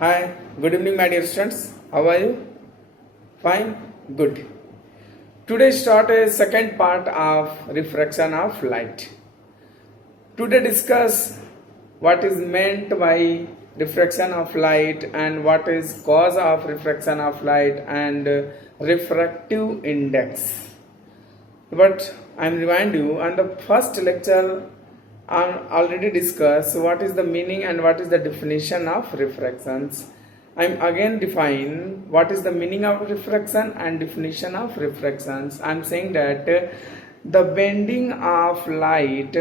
Hi, good evening, my dear students. How are you? Fine? Good. Today start a second part of refraction of light. Today discuss what is meant by refraction of light and what is cause of refraction of light and refractive index. But I am remind you on the first lecture I already discussed what is the meaning and what is the definition of refractions. I am again define what is the meaning of refraction and definition of refractions. I am saying that the bending of light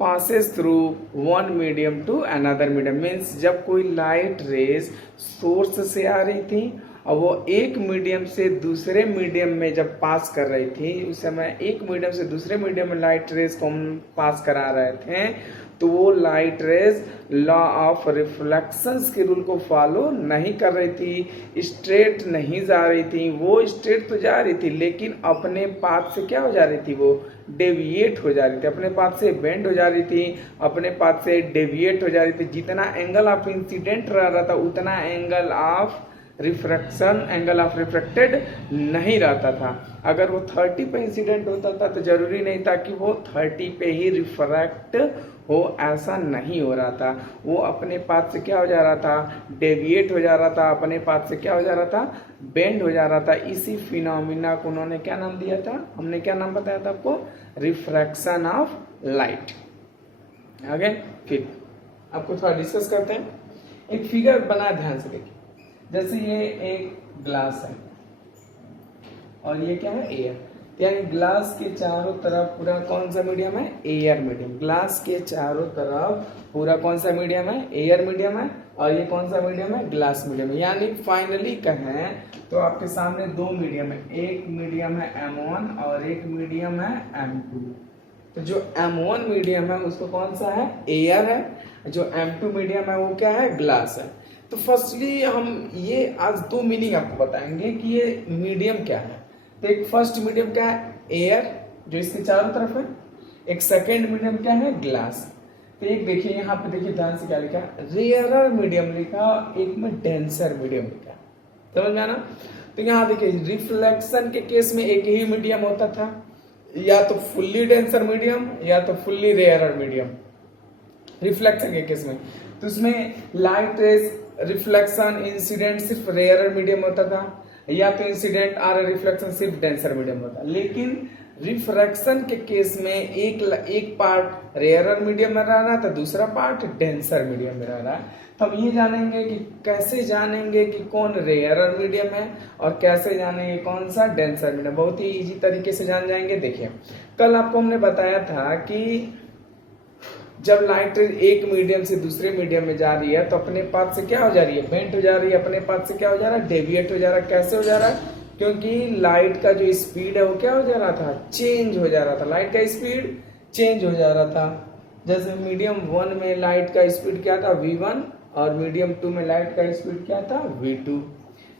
passes through one medium to another medium means जब कोई light rays source से आ रही थी और वो एक medium से दूसरे मीडियम में जब पास कर रही थी उस समय एक मीडियम से दूसरे मीडियम में लाइट रेज को हम पास करा रहे थे तो वो light rays law of reflections के रूल को फॉलो नहीं कर रही थी, स्ट्रेट नहीं जा रही थी। वो स्ट्रेट तो जा रही थी लेकिन अपने पाथ से क्या हो जा रही थी, वो डेविएट हो जा रही थी, अपने पाथ से बेंड हो जा रही थी, अपने पाथ से डेविएट हो जा रही थी। जितना एंगल ऑफ इंसिडेंट रह रहा था उतना angle of refraction angle of refracted नहीं रहता था। अगर वो 30 पे इंसिडेंट होता था तो जरूरी नहीं था कि वो 30 पे ही रिफ्रैक्ट हो, ऐसा नहीं हो रहा था। वो अपने पाथ से क्या हो जा रहा था, डेविएट हो जा रहा था, अपने पाथ से क्या हो जा रहा था, बेंड हो जा रहा था। इसी फिनोमिना को उन्होंने क्या नाम दिया था, हमने क्या नाम बताया था आपको, रिफ्रैक्शन ऑफ लाइट। आगे फिर आपको थोड़ा डिस्कस करते हैं। एक फिगर बना ध्यान से देखिए, जैसे ये एक ग्लास है और ये क्या है, एयर। यानी ग्लास के चारों तरफ पूरा कौन सा मीडियम है, एयर मीडियम। ग्लास के चारों तरफ पूरा कौन सा मीडियम है, एयर मीडियम है, और ये कौन सा मीडियम है, ग्लास मीडियम है। यानी फाइनली कहें तो आपके सामने दो मीडियम है, एक मीडियम है M1 और एक मीडियम है M2। तो जो M1 मीडियम है उसको कौन सा है, एयर है, जो M2 मीडियम है वो क्या है, ग्लास है। तो फर्स्टली हम ये आज दो मीनिंग आपको बताएंगे कि ये मीडियम क्या है। तो एक फर्स्ट मीडियम क्या है, एयर जो इसके चारों तरफ है, एक सेकेंड मीडियम क्या है, ग्लास। तो एक देखिए यहाँ पे देखिए ध्यान से क्या लिखा है, रेयरर मीडियम लिखा, एक में डेंसर मीडियम लिखा, समझ में आना। तो यहाँ देखिए रिफ्लेक्शन के केस में एक ही मीडियम होता था, या तो फुल्ली डेंसर मीडियम या तो फुल्ली रेयरर मीडियम रिफ्लेक्शन के केस में। तो उसमें लाइट रेज रिफ्लेक्शन इंसिडेंट सिर्फ रेयरर मीडियम होता था, या तो इंसिडेंट और रिफ्लेक्शन सिर्फ डेंसर मीडियम होता। लेकिन रिफ्रैक्शन के केस में एक पार्ट रेयरर मीडियम में रह रहा था, दूसरा पार्ट डेंसर मीडियम में रह रहा है। तो हम ये जानेंगे कि कैसे जानेंगे कि कौन रेयरर मीडियम है और कैसे जानेंगे कौन सा डेंसर मीडियम। बहुत ही इजी तरीके से जान जाएंगे। देखिए कल आपको हमने बताया था कि जब लाइट एक मीडियम से दूसरे मीडियम में जा रही है तो अपने पाथ से क्या हो जा रही है, बेंट हो जा रही है, अपने पाथ से क्या हो जा रहा है, डेविएट हो जा रहा है। कैसे हो जा रहा है, क्योंकि लाइट का जो स्पीड है वो क्या हो जा रहा था, चेंज हो जा रहा था। लाइट का स्पीड चेंज हो जा रहा था। जैसे मीडियम 1 में लाइट का स्पीड क्या था, v1, और मीडियम 2 में लाइट का स्पीड क्या था, v2।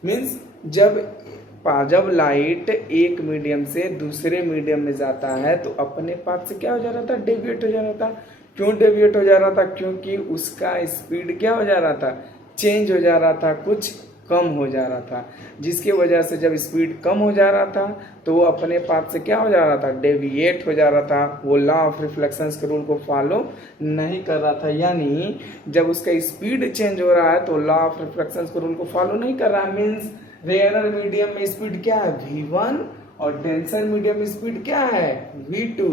मीन्स जब लाइट एक मीडियम से दूसरे मीडियम में जाता है तो अपने पाथ से क्या हो जा रहा था, डेविएट हो जा रहा था। क्यों डेविएट हो जा रहा था, क्योंकि उसका स्पीड क्या हो जा रहा था, चेंज हो जा रहा था, कुछ कम हो जा रहा था। जिसकी वजह से जब स्पीड कम हो जा रहा था तो वो अपने पाथ से क्या हो जा रहा था, डेविएट हो जा रहा था। वो लॉ ऑफ रिफ्लेक्शंस के रूल को फॉलो नहीं कर रहा था। यानी जब उसका स्पीड चेंज हो रहा है तो लॉ ऑफ रिफ्लेक्शंस के रूल को फॉलो नहीं कर रहा है। मीन्स रेयरर मीडियम में स्पीड क्या है, v1, और डेंसर मीडियम में स्पीड क्या है, v2।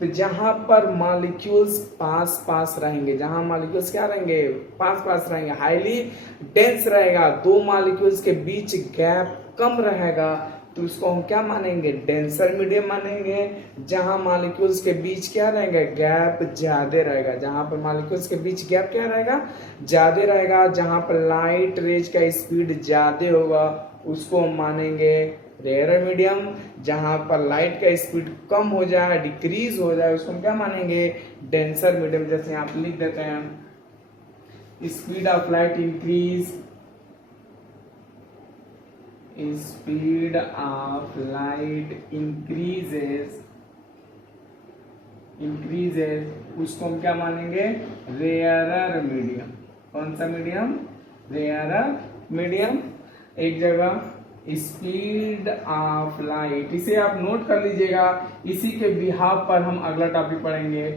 तो जहां पर मॉलिक्यूल्स पास पास रहेंगे, जहां मॉलिक्यूल्स क्या रहेंगे, पास पास रहेंगे, हाईली डेंस रहेगा, दो मॉलिक्यूल्स के बीच गैप कम रहेगा, तो उसको हम क्या मानेंगे, डेंसर मीडियम मानेंगे। जहां मॉलिक्यूल्स के बीच क्या रहेंगे, गैप ज्यादा रहेगा, जहां पर मॉलिक्यूल्स के बीच गैप क्या रहेगा, ज्यादा रहेगा, जहां पर लाइट रेज का स्पीड ज्यादा होगा उसको हम मानेंगे रेयरर मीडियम। जहां पर लाइट का स्पीड कम हो जाए, डिक्रीज हो जाए, उसको हम क्या मानेंगे, डेंसर मीडियम। जैसे आप लिख देते हैं, speed of light increase, speed of light increases, उसको हम क्या मानेंगे, रेयरर मीडियम। कौन सा मीडियम, रेयरर मीडियम, एक जगह स्पीड ऑफ लाइट। इसे आप नोट कर लीजिएगा, इसी के बिहाफ पर हम अगला टॉपिक पढ़ेंगे,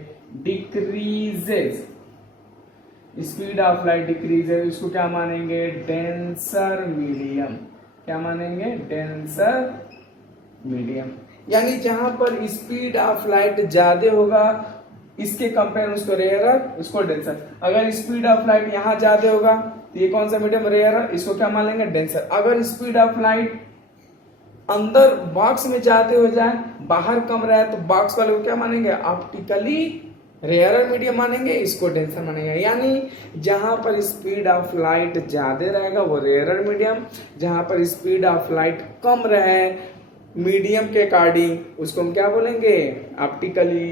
decreases. Speed of light decreases, इसको क्या मानेंगे, डेंसर मीडियम। क्या मानेंगे, डेंसर मीडियम। यानी जहां पर स्पीड ऑफ लाइट ज्यादा होगा, इसके कंपेयर उसको रेयरर, उसको डेंसर। अगर स्पीड ऑफ लाइट यहाँ ज्यादा होगा तो ये कौन सा मीडियम, रेयरर, इसको क्या मान लेंगे, डेंसर। अगर स्पीड ऑफ लाइट अंदर बॉक्स में ज्यादा हो जाए, बाहर कम रहे, तो बॉक्स वाले को क्या मानेंगे, ऑप्टिकली रेयरर मीडियम मानेंगे, इसको डेंसर मानेंगे। यानी जहां पर स्पीड ऑफ लाइट ज्यादा रहेगा वो रेयरर मीडियम, जहां पर स्पीड ऑफ लाइट कम रहे मीडियम के अकॉर्डिंग, उसको हम क्या बोलेंगे, ऑप्टिकली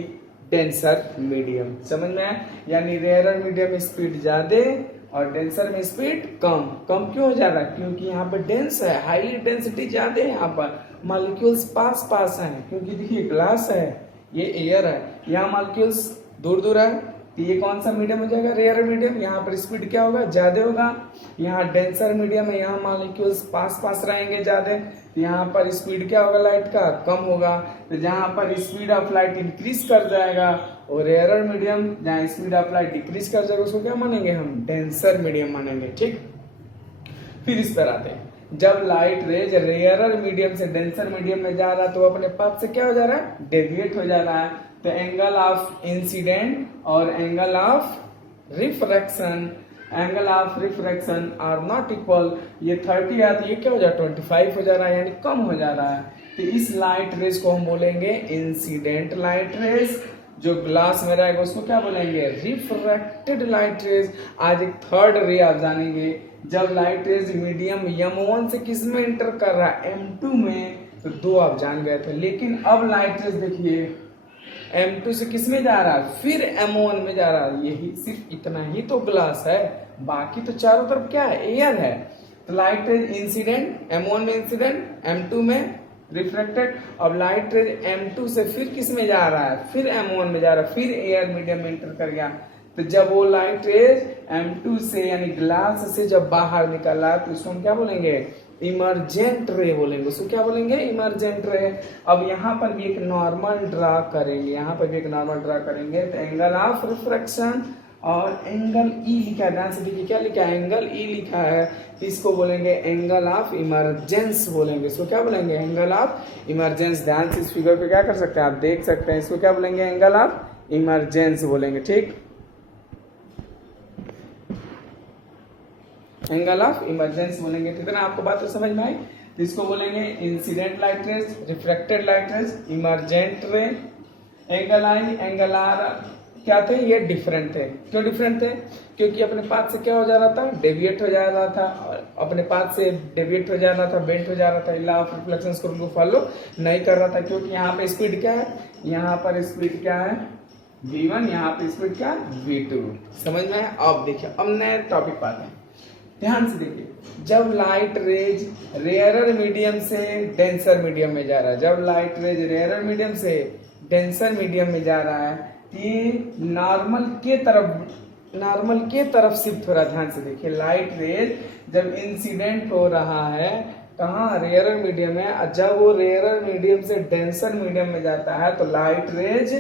डेंसर मीडियम। समझ में आया? यानी रेयरर मीडियम में स्पीड ज्यादा और डेंसर में स्पीड कम। कम क्यों हो जा रहा है, क्योंकि यहाँ पर डेंस है, हाईली डेंसिटी ज्यादा है, यहाँ पर मॉलिक्यूल्स पास पास हैं, क्योंकि देखिए ग्लास है, ये एयर है, यहाँ मॉलिक्यूल्स दूर दूर है, तो ये कौन सा मीडियम हो जाएगा, रेयरर मीडियम। यहाँ पर स्पीड क्या होगा, ज्यादा होगा। यहाँ डेंसर मीडियम है, यहाँ मॉलिक्यूल्स पास पास रहेंगे ज्यादा, तो यहाँ पर स्पीड क्या होगा लाइट का, कम होगा। तो जहाँ पर स्पीड ऑफ लाइट इंक्रीज कर जाएगा और रेयरर मीडियम, जहाँ स्पीड ऑफ लाइट डिक्रीज कर जाएगा, उसको क्या मानेंगे हम, डेंसर मीडियम मानेंगे। ठीक, फिर इस पर आते हैं, जब लाइट रेज रेयरर मीडियम से डेंसर मीडियम में जा रहा है तो अपने पाथ से क्या हो जा रहा है, डेविएट हो जा रहा है। तो एंगल ऑफ इंसिडेंट और angle of refraction, angle of refraction are not equal. ये 30 आता है, ये क्या हो जा रहा है, 25 हो जा रहा है, यानी कम हो जा रहा है। तो इस लाइट रेज को हम बोलेंगे इंसिडेंट लाइट रेज। जो ग्लास में रहेगा उसको क्या बोलेंगे, रिफ्रैक्टेड लाइट रेज। आज एक थर्ड रे आप जानेंगे, जब लाइट रेज मीडियम M1 से किस में इंटर कर रहा है, M2 में, तो दो आप जान गए थे। लेकिन अब लाइट रेज देखिए M2 से किस में जा रहा है, फिर M1 में जा रहा है। यही सिर्फ इतना ही तो ग्लास है, बाकी तो चारों तरफ क्या है, एयर है। तो लाइट रेज इंसिडेंट, M1 में इंसिडेंट, M2 में रिफ्लेक्टेड। अब लाइट रेज M2 से फिर किस में जा रहा है, फिर M1 में जा रहा है, फिर एयर मीडियम में इंटर कर गया। तो जब वो लाइट रेज M2 से यानी ग्लास से जब बाहर निकला तो उसको हम क्या बोलेंगे, इमरजेंट रे बोलेंगे। उसको क्या बोलेंगे, इमरजेंट रे। अब यहाँ पर भी एक नॉर्मल ड्रा करेंगे, यहाँ पर भी एक नॉर्मल ड्रा करेंगे। तो एंगल ऑफ रिफ्रैक्शन और एंगल ई लिखा है, ध्यान से देखिए क्या लिखा है, एंगल ई लिखा है, इसको बोलेंगे एंगल ऑफ इमरजेंस बोलेंगे। इसको क्या बोलेंगे, एंगल ऑफ इमरजेंस। ध्यान से इस फिगर पे क्या कर सकते हैं, आप देख सकते हैं, इसको क्या बोलेंगे, एंगल ऑफ इमरजेंस बोलेंगे। ठीक, एंगल ऑफ इमरजेंस बोलेंगे। ठीक है ना, आपको बात तो समझ में आई। तो इसको बोलेंगे incident light rays, reflected light rays, emergent ray. Angle I, angle R क्या थे, ये डिफरेंट थे। क्यों डिफरेंट थे, क्योंकि अपने पाथ से क्या हो जा रहा था, डेविएट हो जा रहा था, और अपने पाथ से डेविएट हो जा रहा था, बेंट हो जा रहा था, लॉ ऑफ रिफ्लेक्शन को फॉलो नहीं कर रहा था। क्योंकि यहाँ पे स्पीड क्या है, यहाँ पर स्पीड क्या है, v1, यहाँ पे स्पीड क्या है, v2। समझ में आया? अब देखिए, अब नए टॉपिक पर आते हैं, ध्यान से देखिए। जब लाइट रेज रेयरर मीडियम से डेंसर मीडियम में जा रहा है, जब लाइट रेज रेयरर मीडियम से डेंसर मीडियम में जा रहा है, ये नॉर्मल के तरफ शिफ्ट हो रहा है। ध्यान से देखिए, लाइट रेज जब इंसिडेंट हो रहा है कहाँ, रेयरर मीडियम में, जब वो रेयरर मीडियम से डेंसर मीडियम में जाता है तो लाइट रेज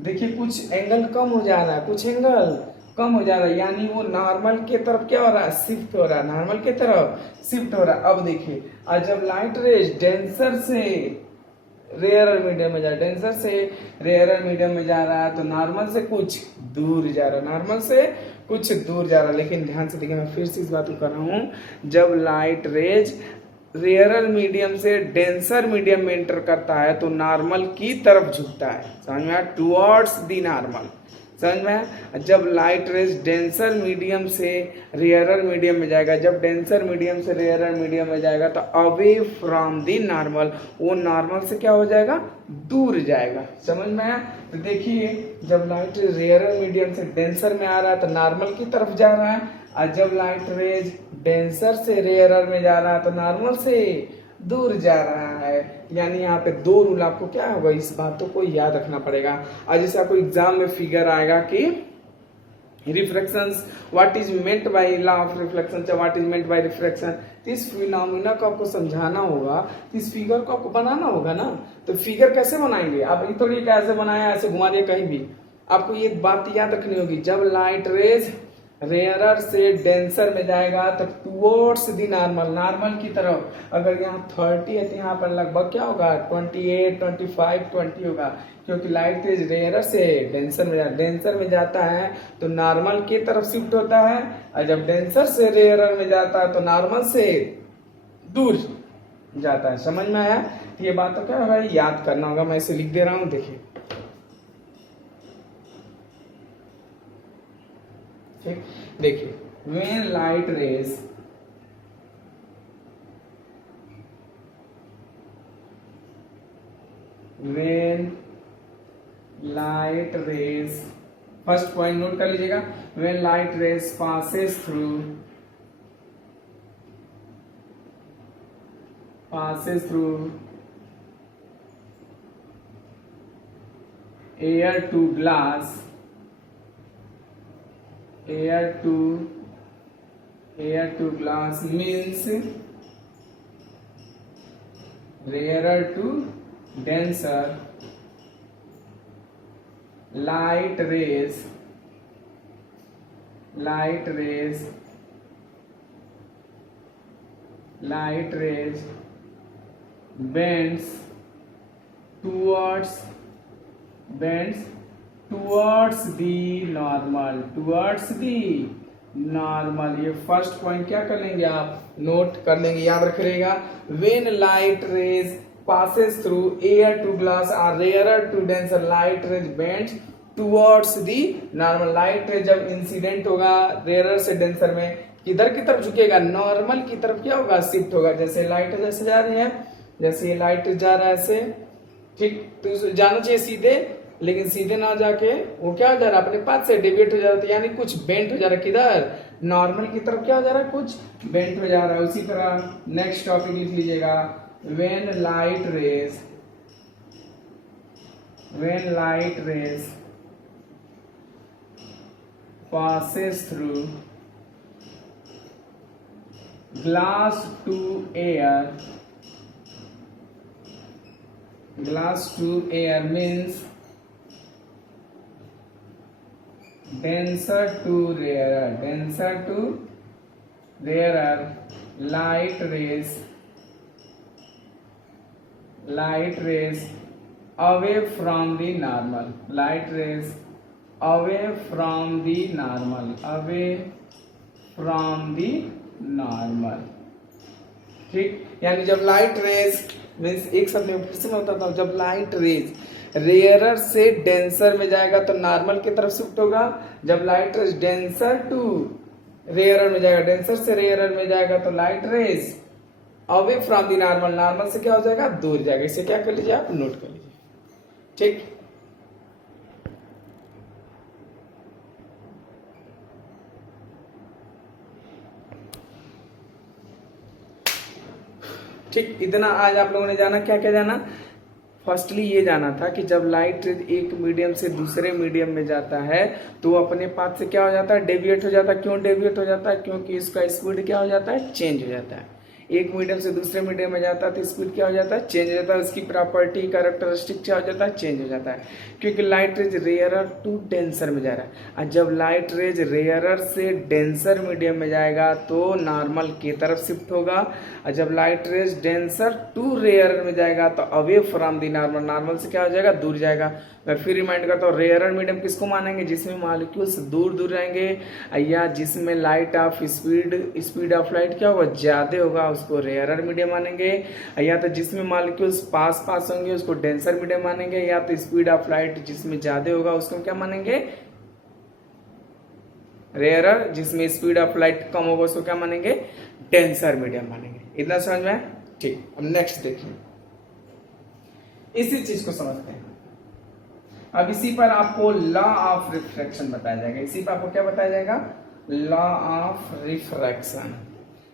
देखिए कुछ एंगल कम हो जा रहा है, कुछ एंगल कम हो जा रहा है, यानी वो नॉर्मल के तरफ क्या हो रहा है, शिफ्ट हो रहा है, नॉर्मल के तरफ शिफ्ट हो रहा है। अब देखिए, और जब लाइट रेज डेंसर से रेयरर मीडियम में जा रहा है, डेंसर से रेयरर मीडियम में जा रहा है, तो नॉर्मल से कुछ दूर जा रहा है, नॉर्मल से कुछ दूर जा रहा है। लेकिन ध्यान से देखिए, मैं फिर से इस बात को कर रहा हूँ, जब लाइट रेज रेयरर मीडियम से डेंसर मीडियम में एंटर करता है तो नॉर्मल की तरफ झुकता है। समझ में आया, टुवर्ड्स दी नॉर्मल। समझ में? जब लाइट रेज डेंसर मीडियम से रेयरर मीडियम में जाएगा, जब डेंसर मीडियम से रेयरर मीडियम में जाएगा तो अवे फ्रॉम दी नॉर्मल, वो नॉर्मल से क्या हो जाएगा, दूर जाएगा। समझ में आया? तो देखिए, जब लाइट रेज रेयरर मीडियम से डेंसर में आ रहा है तो नॉर्मल की तरफ जा रहा है, और जब लाइट रेज डेंसर से रेयरर में जा रहा है तो नॉर्मल से दूर जा रहा है। यानी यहाँ पे दो रूल आपको क्या होगा, इस बातों को याद रखना पड़ेगा। आज जैसे आपको एग्जाम में फिगर आएगा कि refractions, what is meant by law of reflection, what is meant by refraction. इस फिनोमिना को आपको समझाना होगा, इस फिगर को आपको बनाना होगा ना। तो फिगर कैसे बनाएंगे आप, ये थोड़ी कैसे बनाया ऐसे घुमा दिया कहीं भी। आपको ये बात याद रखनी होगी, जब लाइट रेज रेयरर से डेंसर में जाएगा तो टुवर्ड्स दी नॉर्मल, नॉर्मल की तरफ। अगर यहाँ 30 है तो यहाँ पर लगभग क्या होगा 28, 25, 20 होगा, क्योंकि लाइट रेज रेयरर से डेंसर में जाता है तो नॉर्मल की तरफ शिफ्ट होता है, और जब डेंसर से रेयरर में जाता है तो नॉर्मल से दूर जाता है। समझ में आया? ये बात तो क्या है याद करना होगा, मैं इसे लिख दे रहा हूं, देखिए। ठीक, देखिए, when light rays first point note कर लीजिएगा, when light rays passes through air to glass means rarer to denser, light rays bends towards the normal। ये फर्स्ट पॉइंट क्या कर लेंगे आप, नोट कर लेंगे, याद रखिएगा। when light rays passes through air to glass are rarer to denser, light rays bends towards the normal। Light रे जब इंसिडेंट होगा रेयर से डेंसर में, किधर की तरफ झुकेगा, नॉर्मल की तरफ क्या होगा, शिफ्ट होगा। जैसे लाइट जैसे जा रही है, जैसे ये लाइट जा रहा है ऐसे, ठीक, तो जाना चाहिए सीधे, लेकिन सीधे ना जाके वो क्या हो जा रहा है, अपने पास से डेविएट हो जा रहा है, यानी कुछ बेंट हो जा रहा है, किधर, नॉर्मल की तरफ क्या हो जा रहा है, कुछ बेंट हो जा रहा है। उसी तरह नेक्स्ट टॉपिक लिख लीजिएगा, when light rays passes through glass to air means denser to rarer, light rays away from the normal, ठीक। यानी जब लाइट रेज मीन्स, एक शब्द में फिर से मैं बताता हूँ, जब लाइट रेज रेयरर से डेंसर में जाएगा तो नॉर्मल की तरफ शिफ्ट होगा। जब light rays denser to rarer में जाएगा, डेंसर से रेयरर में जाएगा तो light rays away from the normal, normal से क्या हो जाएगा, दूर जाएगा। इसे क्या कर लीजिए आप, नोट कर लीजिए, ठीक। ठीक, इतना आज आप लोगों ने जाना। क्या क्या जाना, फर्स्टली ये जाना था कि जब लाइट एक मीडियम से दूसरे मीडियम में जाता है तो अपने पाथ से क्या हो जाता है, डेविएट हो जाता है। क्यों डेविएट हो जाता है, क्योंकि इसका स्पीड क्या हो जाता है, चेंज हो जाता है। एक मीडियम से दूसरे मीडियम में जाता है तो स्पीड क्या हो जाता है, चेंज हो जाता है। उसकी प्रॉपर्टी कैरेक्टरिस्टिक क्या हो जाता है, चेंज हो जाता है, क्योंकि light rays rarer to denser में जा रहा है। और जब लाइट रेज रेयरर से डेंसर मीडियम में जाएगा तो नॉर्मल की तरफ शिफ्ट होगा, और जब light rays denser to rarer में जाएगा तो away from the normal, normal से क्या हो जाएगा, दूर जाएगा। मैं फिर रिमाइंड करता हूँ, रेयरर मीडियम किसको मानेंगे, जिसमें मॉलिक्यूल्स दूर दूर रहेंगे, या जिसमें light of speed of light क्या होगा, ज्यादा होगा, उसको रेयरर मीडियम मानेंगे। या तो जिसमें मॉलिक्यूल्स पास होंगे उसको डेंसर मीडियम मानेंगे, या तो स्पीड ऑफ लाइट जिसमें ज्यादा होगा उसको क्या मानेंगे, रेयरर। जिसमें स्पीड ऑफ लाइट कम होगा उसको क्या मानेंगे, डेंसर मीडियम मानेंगे। इतना समझ में? ठीक, अब नेक्स्ट देखिए, इसी चीज को समझते हैं। अब इसी पर आपको लॉ ऑफ रिफ्रैक्शन बताया जाएगा। इसी पर आपको क्या बताया जाएगा, लॉ ऑफ रिफ्रैक्शन।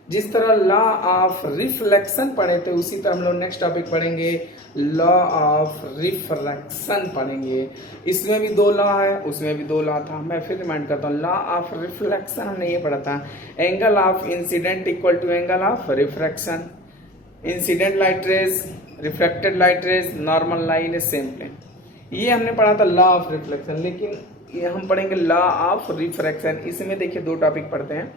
जिस तरह लॉ ऑफ रिफ्लेक्शन पढ़े थे उसी तरह हम लोग नेक्स्ट टॉपिक पढ़ेंगे लॉ ऑफ रिफ्रैक्शन पढ़ेंगे। इसमें भी दो लॉ है, उसमें भी दो लॉ था। मैं फिर रिमाइंड करता हूँ, लॉ ऑफ रिफ्लेक्शन हमने ये पढ़ा था, angle of incident equal to angle of refraction. Incident light rays, reflected light rays, normal light in a same plane, ये हमने पढ़ा था लॉ ऑफ रिफ्लेक्शन। लेकिन ये हम पढ़ेंगे लॉ ऑफ रिफ्रैक्शन। इसमें देखिए दो टॉपिक पढ़ते हैं,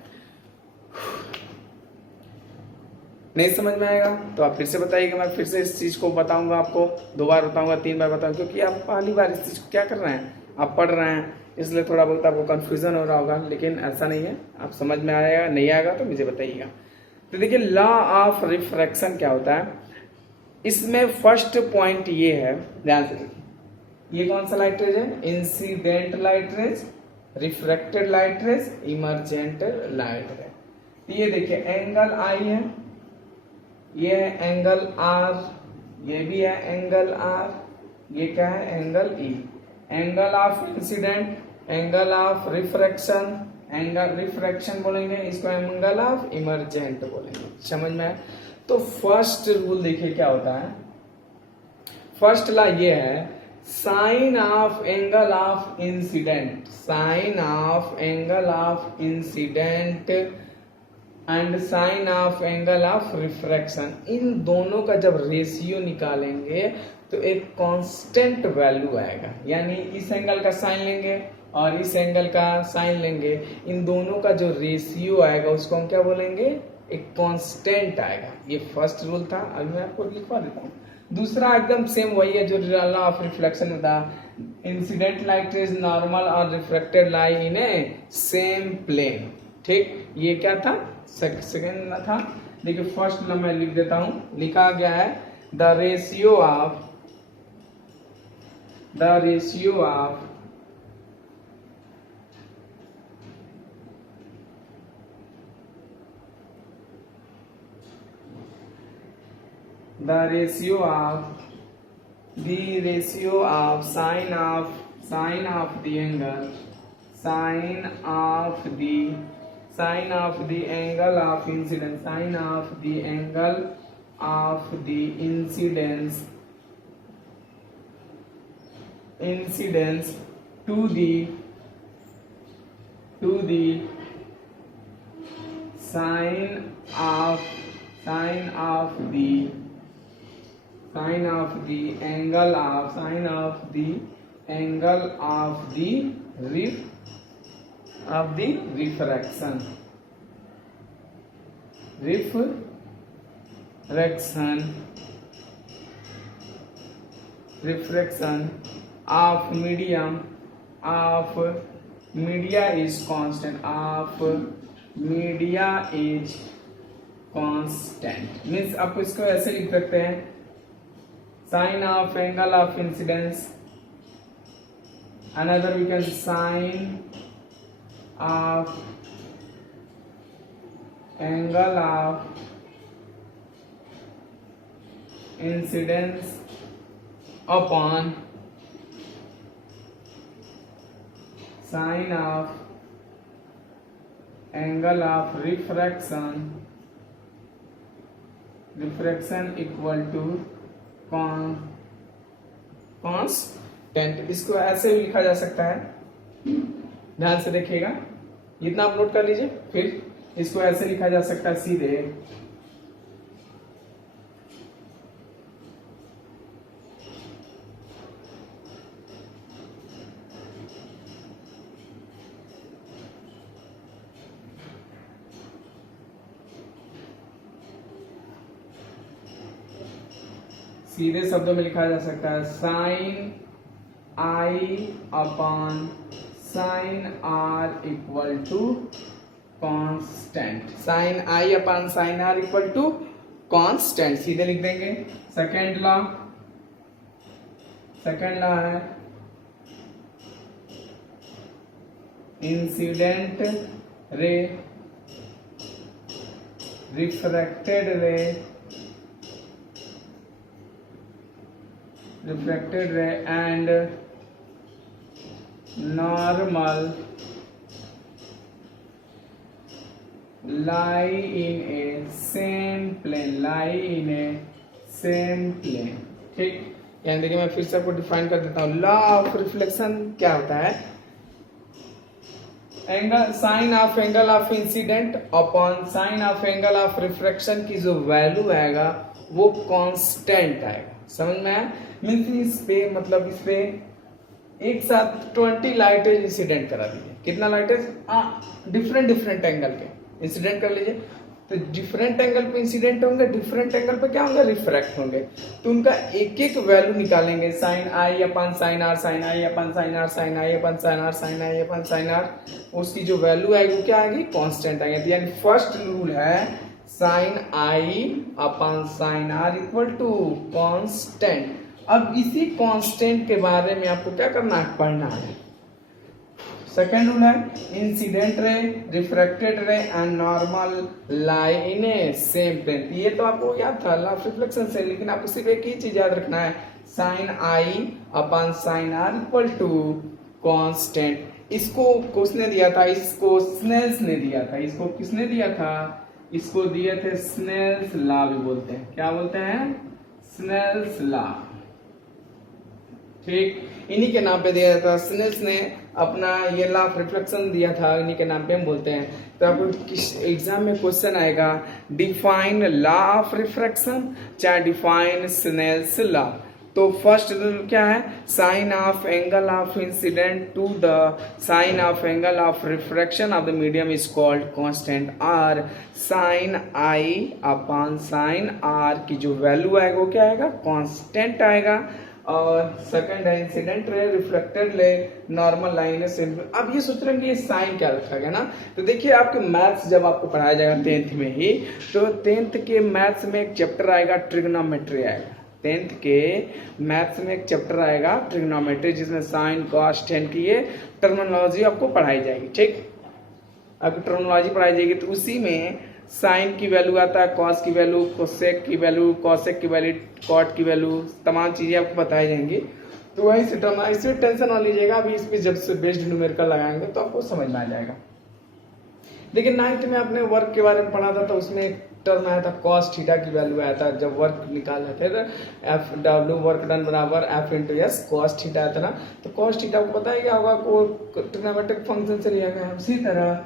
नहीं समझ में आएगा तो आप फिर से बताइएगा, मैं फिर से इस चीज को बताऊंगा, आपको 2 बार बताऊंगा, 3 बार बताऊंगा, क्योंकि आप पहली बार इस चीज को क्या कर रहे हैं, आप पढ़ रहे हैं, इसलिए थोड़ा बहुत आपको कंफ्यूजन हो रहा होगा। लेकिन ऐसा नहीं है, आप समझ में आएगा, नहीं आएगा तो मुझे बताइएगा। तो देखिए लॉ ऑफ रिफ्रैक्शन क्या होता है, इसमें फर्स्ट पॉइंट ये है, ध्यान से देखिए, ये कौन सा लाइट रेज है, incident light raise, refracted light rays, emergent light rays. ये देखिए एंगल आई है, ये है एंगल आर, ये भी है एंगल आर, ये क्या है angle E. Angle of incident, angle of refraction, angle refraction बोलेंगे इसको, एंगल ऑफ इमर्जेंट बोलेंगे। समझ में आया? तो फर्स्ट रूल देखिए क्या होता है, फर्स्ट लॉ ये है, sine of angle of incident, sine of angle of incident and sine of angle of refraction, इन दोनों का जब रेशियो निकालेंगे तो एक कांस्टेंट वैल्यू आएगा। यानी इस एंगल का साइन लेंगे और इस एंगल का साइन लेंगे, इन दोनों का जो रेशियो आएगा उसको हम क्या बोलेंगे, एक कांस्टेंट आएगा। ये फर्स्ट रूल था, अभी मैं आपको लिखवा देता हूँ। दूसरा एकदम सेम वही है जो लॉ ऑफ रिफ्लेक्शन में था, इंसिडेंट लाइट इज नॉर्मल और reflected light in a same plane. ठीक, ये क्या था, सेकेंड था। देखिए फर्स्ट लॉ मैं लिख देता हूं, लिखा गया है the ratio of the ratio of sine of the angle, sine of the angle of incidence, sine of the angle of the incidence to the sine of the angle of the refraction of media is constant, means आप इसको ऐसे लिख सकते हैं, sine of angle of incidence, another we can sine of angle of incidence upon sine of angle of refraction equal to constant. इसको ऐसे भी लिखा जा सकता है, ध्यान से देखिएगा, इतना आप नोट कर लीजिए। फिर इसको ऐसे लिखा जा सकता है सीधे, सीधे शब्दों में लिखा जा सकता है, sine I upon sine R equal to constant, sine I upon sine R equal to constant, सीधे लिख देंगे। सेकेंड लॉ है incident ray, refracted ray and lie in a same plane, lie in a same plane. ठीक, यानी देखिए मैं फिर से आपको डिफाइन कर देता हूं। लॉ ऑफ रिफ्लेक्शन क्या होता है? Angle, sine of angle of incident upon sine of angle of refraction की जो वैल्यू आएगा वो कांस्टेंट आएगा। समझ में आया? मीन्स इस पे, मतलब इस पे एक साथ 20 लाइटेज इंसिडेंट करा दीजिए। कितना लाइटेज? डिफरेंट डिफरेंट एंगल के इंसिडेंट कर लीजिए। तो डिफरेंट एंगल पे इंसिडेंट होंगे, डिफरेंट एंगल पे क्या होंगे? रिफ्रैक्ट होंगे। तो उनका एक एक वैल्यू निकालेंगे। Sine I upon sine R, sine I upon sine R, sine I upon sine R, sine I upon sine R, उसकी जो वैल्यू आएगी वो क्या आएगी? कांस्टेंट आएगी। यानी फर्स्ट रूल है sine I upon sine R equal to constant. अब इसी कांस्टेंट के बारे में आपको क्या करना है? पढ़ना है। सेकेंड रूल है incident ray, refracted ray and normal lie in a same plane. ये तो आपको याद था लॉ ऑफ रिफ्लेक्शन से, लेकिन आपको सिर्फ एक ही चीज याद रखना है, sine I upon sine R equal to constant. इसको किसने दिया था? इसको स्नेल्स ने दिया था। इसको किसने दिया था? इसको दिए थे स्नेल्स लॉ भी बोलते हैं। क्या बोलते हैं? Snell's law. ठीक, इन्हीं के नाम पे दिया था। स्नेल्स ने अपना ये लॉ ऑफ रिफ्लेक्शन दिया था, इन्हीं के नाम पे हम बोलते हैं। तो आपको किस एग्जाम में क्वेश्चन आएगा, डिफाइन लॉ ऑफ रिफ्रैक्शन, चाहे डिफाइन स्नेल्स लॉ। तो फर्स्ट रूल क्या है? Sine of angle of incident to the sine of angle of refraction of the medium is called constant. और sine I upon sine R की जो value आएगा वो क्या आएगा? कांस्टेंट आएगा। और सेकंड है इंसिडेंट रे, रिफ्लेक्टेड रे, नॉर्मल लाइन है सेम। अब ये सोच रहे हैं कि ये साइन क्या रखा गया ना। तो देखिए आपके मैथ्स जब आपको पढ़ाया जाएगा 10th में ही, तो 10th के मैथ्स में एक चैप्टर आएगा ट्रिग्नोमेट्री आएगा। 10th के मैथ्स में एक चैप्टर आएगा ट्रिग्नोमेट्री, जिसमें साइन कॉस टेन की ये टर्मिनोलॉजी आपको पढ़ाई जाएगी। ठीक, आपकी टर्मिनोलॉजी पढ़ाई जाएगी। तो उसी में साइन की वैल्यू आता है, कॉस की वैल्यू, कोसेक की वैल्यू, कॉसेक की वैल्यू, कॉट की वैल्यू, तमाम चीजें आपको बताई जाएंगी। तो वहीं से इसमें टेंशन ना लीजिएगा। अभी इस पे जब से बेस्ड न्यूमेरिकल लगाएंगे तो आपको समझ में आ जाएगा। लेकिन 9th में आपने वर्क के बारे में पढ़ा था, तो उसमें एक टर्म आया था कॉस थीटा की वैल्यू आया था। जब वर्क निकाल रहे थे तो एफ डब्ल्यू वर्क डन बराबर F into S cos theta आया था ना। तो कॉस थीटा को पता है क्या होगा? को ट्रिग्नोमेट्रिक फंक्शन से लिया गया है। उसी तरह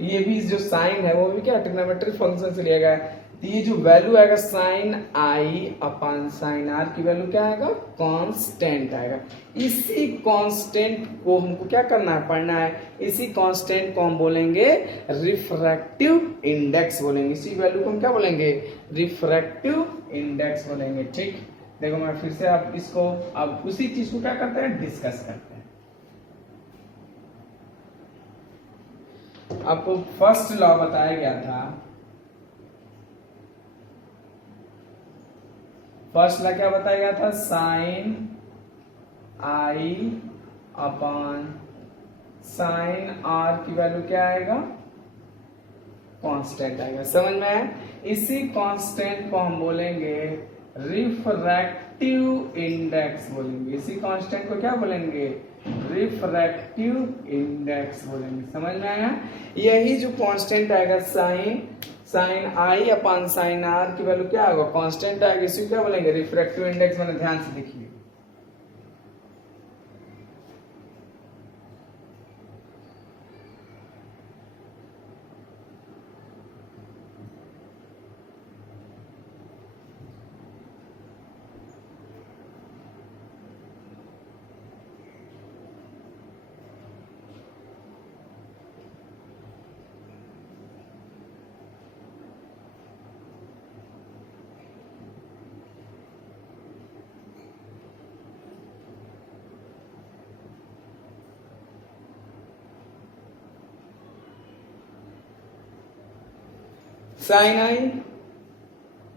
ये भी जो साइन है वो भी क्या ट्रिग्नोमेट्रिक फंक्शन से लिया गया है। तो ये जो वैल्यू आएगा sine I upon sine R की वैल्यू क्या आएगा? कांस्टेंट आएगा। इसी कांस्टेंट को हमको क्या करना है? पढ़ना है। इसी कांस्टेंट को हम बोलेंगे रिफ्रैक्टिव इंडेक्स बोलेंगे। इसी वैल्यू को हम क्या बोलेंगे? रिफ्रैक्टिव इंडेक्स बोलेंगे। ठीक, देखो मैं फिर से आप इसको अब उसी चीज को क्या करते हैं? डिस्कस करते हैं। आपको फर्स्ट लॉ बताया गया था। फर्स्ट लॉ क्या बताया गया था? Sine I upon sine R की वैल्यू क्या आएगा? कांस्टेंट आएगा। समझ में आया? इसी कांस्टेंट को हम बोलेंगे रिफ्रैक्टिव इंडेक्स बोलेंगे। इसी कांस्टेंट को क्या बोलेंगे? रिफ्रैक्टिव इंडेक्स बोलेंगे। समझ में आया? यही जो कांस्टेंट आएगा sine I upon sine R की वैल्यू क्या आएगा? कांस्टेंट आएगा। इसी क्या बोलेंगे? Refractive index. मैंने ध्यान से देखिए,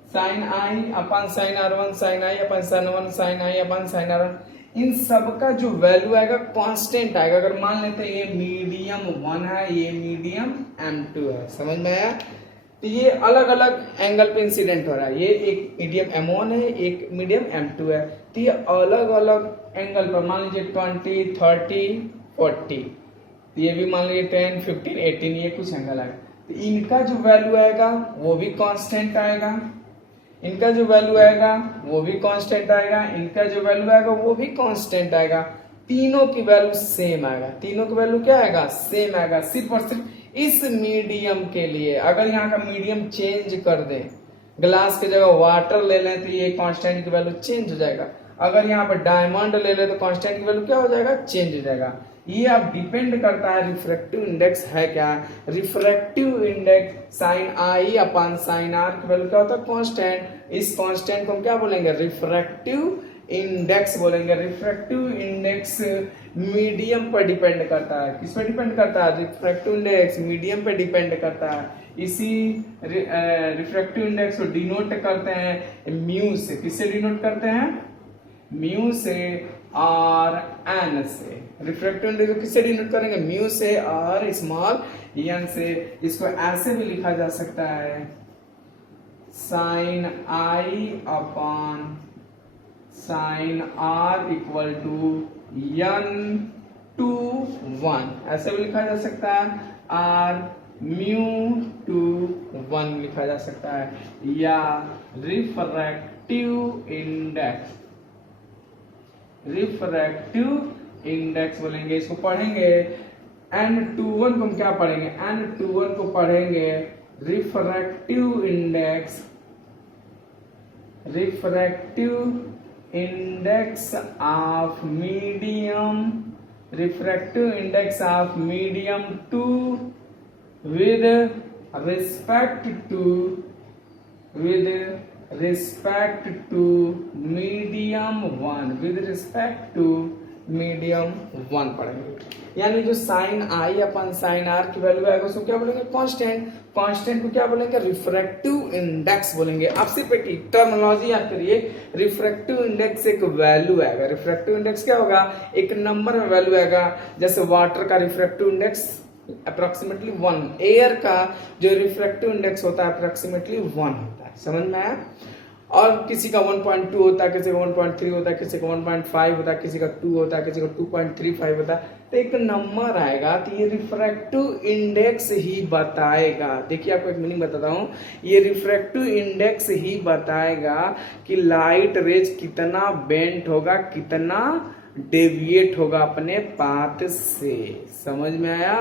sine I upon sine R one, sine I upon sine one, sine I upon sine R one, इन सब का जो वैल्यू आएगा कांस्टेंट आएगा। अगर मान लेते हैं ये मीडियम 1 है, ये मीडियम M2 है। समझ में आया? तो ये अलग अलग एंगल पे इंसिडेंट हो रहा है। ये एक मीडियम M1 है, एक मीडियम M2 है। तो ये अलग अलग एंगल पर मान लीजिए 20, 30, 40, ये भी मान लीजिए 10, 15, 18, ये कुछ एंगल आएगा। तो इनका जो वैल्यू आएगा वो भी कांस्टेंट आएगा, इनका जो वैल्यू आएगा वो भी कांस्टेंट आएगा, इनका जो वैल्यू आएगा वो भी कांस्टेंट आएगा। तीनों की वैल्यू सेम आएगा, तीनों की वैल्यू क्या आएगा, सेम आएगा। सिर्फ और सिर्फ इस मीडियम के लिए अगर यहाँ का मीडियम चेंज कर दें, ग्लास की जगह वाटर ले लें तो ये कांस्टेंट की वैल्यू चेंज हो जाएगा। अगर यहाँ पर डायमंड ले लें तो कांस्टेंट की वैल्यू क्या हो जाएगा, चेंज हो जाएगा। ये अब डिपेंड करता है रिफ्रैक्टिव इंडेक्स है क्या। Refractive index sine I upon sine R की वैल्यू क्या होता है, कांस्टेंट। इस कांस्टेंट को हम क्या बोलेंगे, रिफ्रैक्टिव इंडेक्स बोलेंगे। रिफ्रैक्टिव इंडेक्स मीडियम पर डिपेंड करता है, किस पर डिपेंड करता है, रिफ्रैक्टिव इंडेक्स मीडियम पर डिपेंड करता है। इसी रिफ्रैक्टिव इंडेक्स को डिनोट करते हैं म्यू से, किससे डिनोट करते हैं, म्यू से और एन से। रिफ्रैक्टिव इंडेक्स को किससे डिनोट करेंगे, म्यू से और स्मॉल एन से। इसको ऐसे भी लिखा जा सकता है sine I upon sine R equal to n two 1, ऐसे भी लिखा जा सकता है। आर म्यू टू 1 लिखा जा सकता है। या रिफ्रैक्टिव इंडेक्स, रिफ्रैक्टिव इंडेक्स बोलेंगे, इसको पढ़ेंगे n21 को हम क्या पढ़ेंगे, n21 को पढ़ेंगे refractive index, refractive index of medium, refractive index of medium 2 with respect to medium 1, with respect to medium 1 पढ़ेंगे। यानी जो sine I upon sine R की वैल्यू आएगा उसको क्या बोलेंगे, कांस्टेंट। कांस्टेंट को क्या बोलेंगे, रिफ्रैक्टिव इंडेक्स बोलेंगे। अब सिर्फ एक टर्मिनोलॉजी याद करिए, रिफ्रैक्टिव इंडेक्स एक वैल्यू आएगा। रिफ्रैक्टिव इंडेक्स क्या होगा, एक नंबर में वैल्यू आएगा। जैसे वाटर का रिफ्रैक्टिव इंडेक्स अप्रोक्सीमेटली 1, एयर का जो रिफ्रैक्टिव इंडेक्स होता है अप्रोक्सीमेटली 1 होता है, समझ में आया। और किसी का 1.2 होता है, किसी का 1.3 होता है, किसी का 1.5 होता है, किसी का 2 होता है, किसी का 2.35 होता है। तो एक नंबर आएगा तो ये रिफ्रैक्टिव इंडेक्स ही बताएगा। देखिए आपको एक मीनिंग बताता हूँ, ये रिफ्रैक्टिव इंडेक्स ही बताएगा कि लाइट रेज कितना बेंट होगा, कितना डेविएट होगा अपने पाथ से, समझ में आया।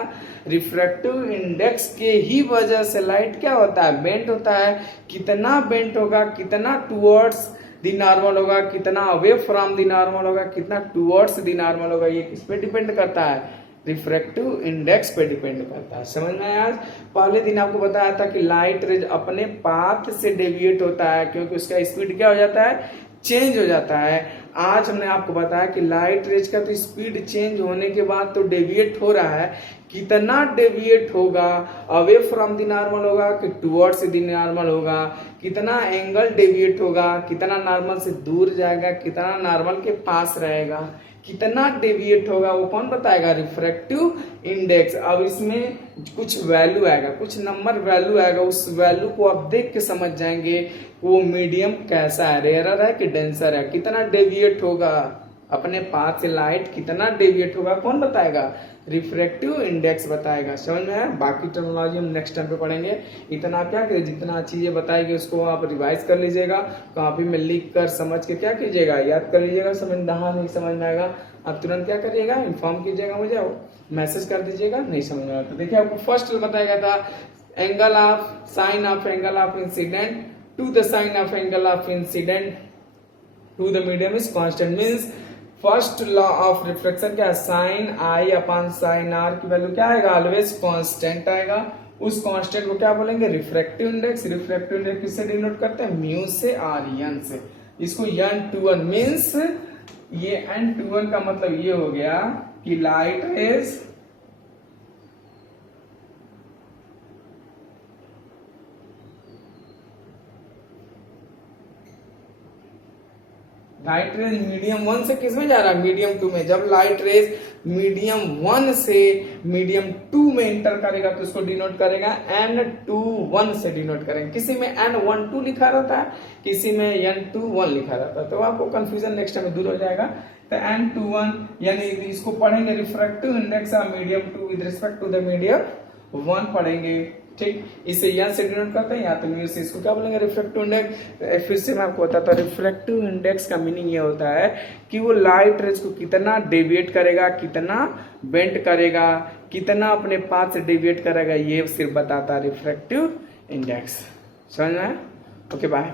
रिफ्रैक्टिव इंडेक्स के ही वजह से लाइट क्या होता है, बेंट होता है। कितना बेंट होगा, कितना टुवर्ड्स द नॉर्मल होगा, कितना अवे फ्रॉम द नॉर्मल होगा, कितना टुवर्ड्स द नॉर्मल होगा, ये किस पे डिपेंड करता है, रिफ्रैक्टिव इंडेक्स पे डिपेंड करता है, समझ में आया। पहले दिन आपको बताया था कि लाइट रेज अपने पाथ से डेविएट होता है क्योंकि उसका स्पीड क्या हो जाता है, चेंज हो जाता है। आज हमने आपको बताया कि लाइट रेज का तो स्पीड चेंज होने के बाद तो डेविएट हो रहा है, कितना डेविएट होगा, अवे फ्रॉम द नॉर्मल होगा कि टुवर्ड्स द नॉर्मल होगा, कितना एंगल डेविएट होगा, कितना नॉर्मल से दूर जाएगा, कितना नॉर्मल के पास रहेगा, कितना डेविएट होगा, वो कौन बताएगा, रिफ्रैक्टिव इंडेक्स। अब इसमें कुछ वैल्यू आएगा, कुछ नंबर वैल्यू आएगा, उस वैल्यू को आप देख के समझ जाएंगे वो मीडियम कैसा है, रेयर है कि डेंसर है, कितना डेविएट होगा अपने पाथ से लाइट, कितना डेविएट होगा, कौन बताएगा, रिफ्रैक्टिव इंडेक्स बताएगा, समझ में आया। बाकी टर्मिनोलॉजी हम नेक्स्ट टाइम पे पढ़ेंगे। इतना क्या करें, जितना चीजें बताएगी उसको आप रिवाइज कर लीजिएगा, कॉपी में लिख कर समझ के क्या कीजिएगा, याद कर लीजिएगा। समझ नहीं समझ में आएगा आप तुरंत क्या करिएगा, इन्फॉर्म कीजिएगा मुझे, मैसेज कर दीजिएगा, नहीं समझ में आया तो देखिए आपको फर्स्ट बताया गया था angle of sine of angle of incident to the sine of angle of incident to the medium is constant. Means first law of reflection क्या है, sine I upon sine R की वैल्यू क्या आएगा, always constant आएगा। उस constant को क्या बोलेंगे, रिफ्रैक्टिव इंडेक्स। रिफ्रैक्टिव इंडेक्स किससे डिनोट करते हैं, म्यू से और एन से। इसको n21 मींस ये n21 का मतलब ये हो गया कि लाइट रेज मीडियम 1 से किस में जा रहा है, मीडियम 2 में। जब लाइट रेज मीडियम 1 से मीडियम 2 में इंटर करेगा तो उसको डिनोट करेगा n21 से डिनोट करेंगे। किसी में n12 लिखा रहता है, किसी में n21 लिखा रहता है, तो आपको कंफ्यूजन नेक्स्ट टाइम दूर हो जाएगा। तो n21 यानी इसको पढ़ेंगे refractive index of medium 2 with respect to the medium 1 पढ़ेंगे। ठीक, इसे यहाँ से डिनोट करते हैं, यहाँ पे म्यू से इसको क्या बोलेंगे, रिफ्रैक्टिव इंडेक्स। फिर से मैं आपको बताता हूँ, रिफ्रैक्टिव इंडेक्स का मीनिंग ये होता है कि वो लाइट रेज को कितना डेविएट करेगा, कितना बेंड करेगा, कितना अपने पाथ से डेविएट करेगा, ये सिर्फ बताता है रिफ्रैक्टिव इंडेक्स। समझ में आया? Okay bye.